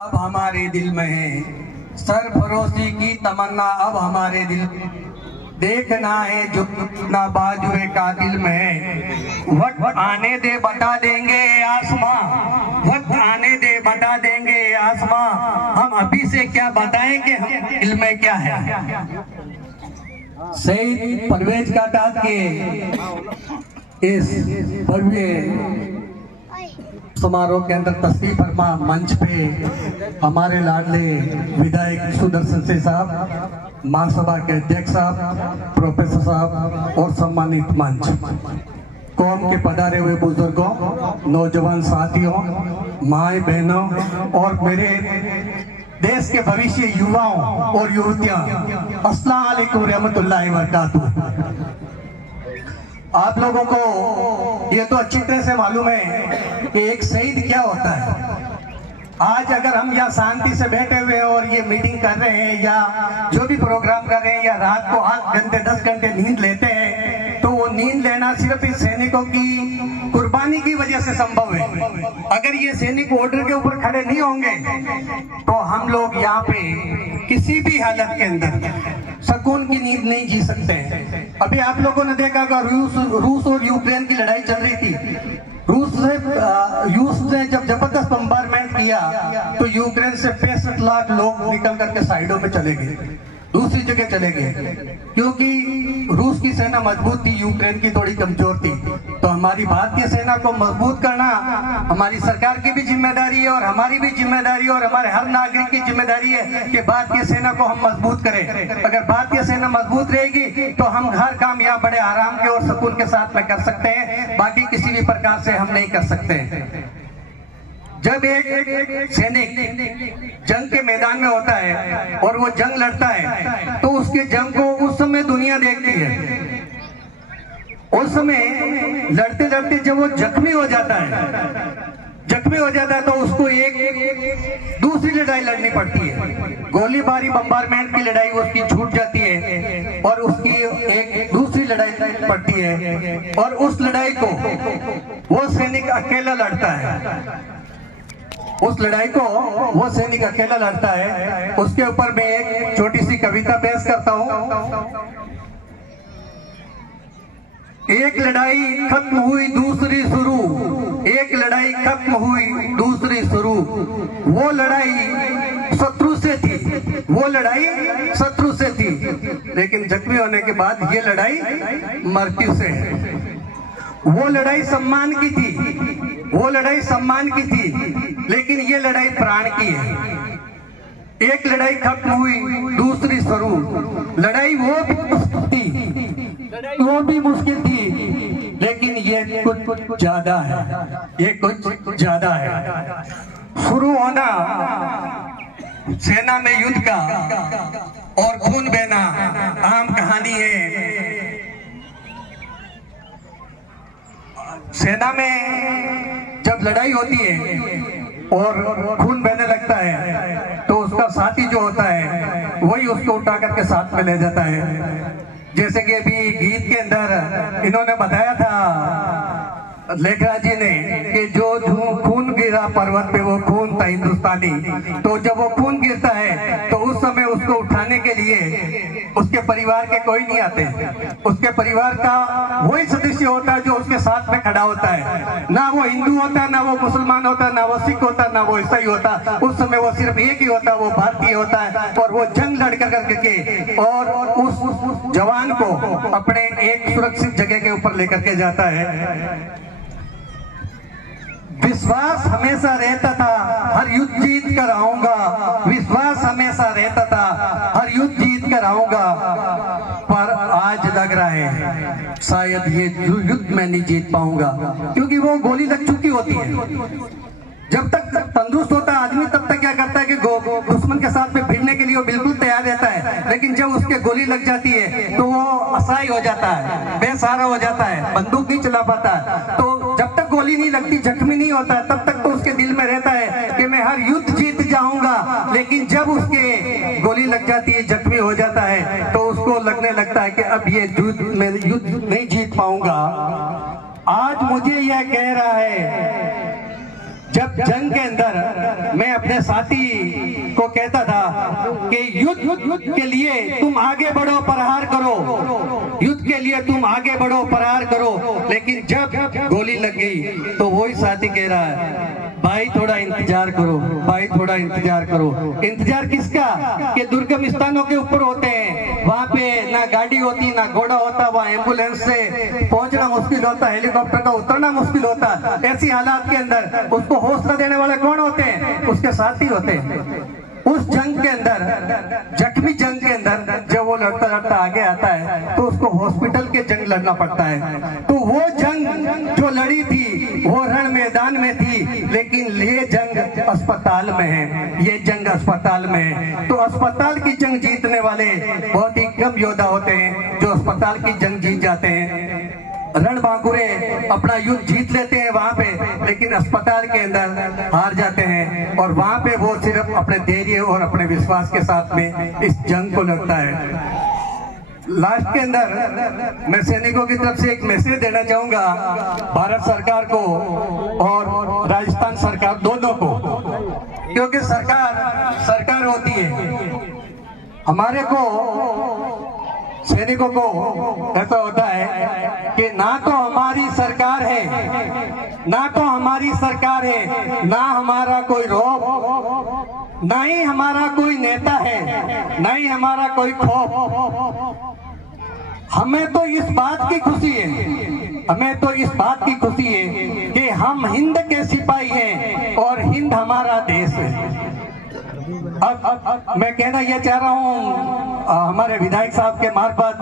अब हमारे दिल में है, सरफरोशी की तमन्ना अब हमारे दिल में, देखना है जो ना बाजुए का दिल में है। वक्त आने दे बता देंगे आसमां, वक्त आने दे बता देंगे आसमां, हम अभी से क्या बताएं कि हम दिल में क्या है। शहीद परवेज काटात के इस भव्य समारोह के अंदर तस्वीर फरमा मंच पे हमारे लाडले विधायक सुदर्शन सिंह साहब, महासभा के अध्यक्ष साहब, प्रोफेसर साहब और सम्मानित मंच, कौम के पधारे हुए बुजुर्गों, नौजवान साथियों, माए बहनों और मेरे देश के भविष्य युवाओं और युवतियां, अस्सलाम वालेकुम रहमतुल्लाहि व बरकातहू। आप लोगों को ये तो अच्छी तरह से मालूम है कि एक शहीद क्या होता है। आज अगर हम यहाँ शांति से बैठे हुए और ये मीटिंग कर रहे हैं या जो भी प्रोग्राम कर रहे हैं या रात को 8 घंटे 10 घंटे नींद लेते हैं, तो वो नींद लेना सिर्फ इस सैनिकों की कुर्बानी की वजह से संभव है। अगर ये सैनिक ऑर्डर के ऊपर खड़े नहीं होंगे तो हम लोग यहाँ पे किसी भी हालत के अंदर सुकून की नींद नहीं जी सकते हैं। अभी आप लोगों ने देखा कि रूस और यूक्रेन की लड़ाई चल रही थी। रूस ने जब जबरदस्त बम्बारमेंट किया तो यूक्रेन से 65 लाख लोग निकल करके साइडों में चले गए, दूसरी जगह चले गए, क्योंकि रूस की सेना मजबूत थी, यूक्रेन की थोड़ी कमजोर थी। तो हमारी भारतीय सेना को मजबूत करना हमारी सरकार की भी जिम्मेदारी है और हमारी भी जिम्मेदारी है और हमारे हर नागरिक की जिम्मेदारी है कि भारतीय सेना को हम मजबूत करें। अगर भारतीय सेना मजबूत रहेगी तो हम हर काम यहाँ बड़े आराम के और सुकून के साथ में कर सकते हैं, बाकी किसी भी प्रकार से हम नहीं कर सकते। जब एक सैनिक जंग के मैदान में होता है और वो जंग लड़ता है तो उसके जंग को उस समय दुनिया देखती है। उस समय लड़ते लड़ते जब वो जख्मी हो जाता है तो उसको एक दूसरी लड़ाई लड़नी पड़ती है। गोलीबारी बम्बारमेंट की लड़ाई उसकी छूट जाती है और उसकी एक दूसरी लड़ाई पड़ती है और उस लड़ाई को वो सैनिक अकेला लड़ता है। उस लड़ाई को वो सैनिक अकेला लड़ता है। उसके ऊपर मैं एक छोटी सी कविता पेश करता हूँ। एक लड़ाई खत्म हुई दूसरी शुरू, एक लड़ाई खत्म हुई दूसरी शुरू, वो लड़ाई शत्रु से थी, वो लड़ाई शत्रु से थी, लेकिन जख्मी होने के बाद ये लड़ाई मृत्यु से है। वो लड़ाई सम्मान की थी, वो लड़ाई सम्मान की थी, लेकिन ये लड़ाई प्राण की है। एक लड़ाई खत्म हुई दूसरी शुरू, लड़ाई वो भी मुश्किल थी, लेकिन ये कुछ ज्यादा है, ये कुछ ज्यादा है। शुरू होना सेना में युद्ध का और खून बहना आम कहानी है। सेना में जब लड़ाई होती है और खून बहने लगता है तो उसका साथी जो होता है वही उसको उठा करके साथ में ले जाता है। जैसे कि अभी गीत के अंदर इन्होंने बताया था लेखराज जी ने कि जो खून गिरा पर्वत पे वो खून था हिंदुस्तानी। तो जब वो खून गिरता है तो उस समय उसको उठाने के लिए उसके परिवार के कोई नहीं आते, उसके परिवार का वही सदस्य होता है जो उसके साथ में खड़ा होता है। ना वो हिंदू होता है, ना वो मुसलमान होता है, ना वो सिख होता है, ना वो ईसाई होता। उस समय वो सिर्फ एक ही होता है, वो भारतीय होता है और वो जंग लड़ करके और उस जवान को अपने एक सुरक्षित जगह के ऊपर लेकर के जाता है। विश्वास हमेशा रहता था हर युद्ध जीत कर आऊंगा, विश्वास हमेशा रहता था हर युद्ध जीत कर आऊंगा, पर आज लग रहा है शायद ये युद्ध मैं नहीं जीत पाऊंगा, क्योंकि वो गोली लग चुकी होती है। जब तक तंदुरुस्त होता है आदमी तब तक क्या करता है कि दुश्मन के साथ में भिड़ने के लिए वो बिल्कुल तैयार रहता है, लेकिन जब उसके गोली लग जाती है तो वो असहाय हो जाता है, बेसहारा हो जाता है, बंदूक नहीं चला पाता। तो जब तक गोली नहीं लगती, जख्मी नहीं होता है, तब तक तो उसके दिल में रहता है कि मैं हर युद्ध जीत जाऊंगा, लेकिन जब उसके गोली लग जाती है, जख्मी हो जाता है, तो उसको लगने लगता है कि अब ये युद्ध नहीं जीत पाऊंगा। आज मुझे यह कह रहा है जब जंग के अंदर मैं अपने साथी को कहता था कि युद्ध के लिए तुम आगे बढ़ो, प्रहार करो, युद्ध के लिए तुम आगे बढ़ो, प्रहार करो। लेकिन जब गोली लग गई तो वही साथी कह रहा है, भाई थोड़ा इंतजार करो, भाई थोड़ा इंतजार करो। इंतजार किसका? कि दुर्गम स्थानों के ऊपर होते हैं, वहाँ पे ना गाड़ी होती ना घोड़ा होता, वहाँ एम्बुलेंस से पहुंचना मुश्किल होता, हेलीकॉप्टर का उतरना मुश्किल होता। ऐसी हालात के अंदर उसको हौसला देने वाले कौन होते हैं? उसके साथी होते हैं। उस जंग के अंदर, जख्मी जंग के अंदर जब वो लड़ता लड़ता आगे आता है तो उसको हॉस्पिटल के जंग लड़ना पड़ता है। तो वो जंग जो लड़ी थी वो रण मैदान में थी, लेकिन ये जंग अस्पताल में है, ये जंग अस्पताल में है। तो अस्पताल की जंग जीतने वाले बहुत ही कम योद्धा होते हैं जो अस्पताल की जंग जीत जाते हैं। रणबांकुरे अपना युद्ध जीत लेते हैं वहां पे, लेकिन अस्पताल के अंदर हार जाते हैं और वहां पे वो सिर्फ अपने धैर्य और अपने विश्वास के साथ में इस जंग को लड़ता है। लास्ट के अंदर मैं सैनिकों की तरफ से एक मैसेज देना चाहूंगा भारत सरकार को और राजस्थान सरकार दोनों को, क्योंकि सरकार होती है। हमारे को सैनिकों को ऐसा होता है कि ना तो हमारी सरकार है, ना तो हमारी सरकार है, ना हमारा कोई रौब, ना ही हमारा कोई नेता है, ना ही हमारा कोई खौफ। हमें तो इस बात की खुशी है, हमें तो इस बात की खुशी है कि हम हिंद के सिपाही हैं और हिंद हमारा देश है। अब मैं कहना यह चाह रहा हूँ हमारे विधायक साहब के मार्फत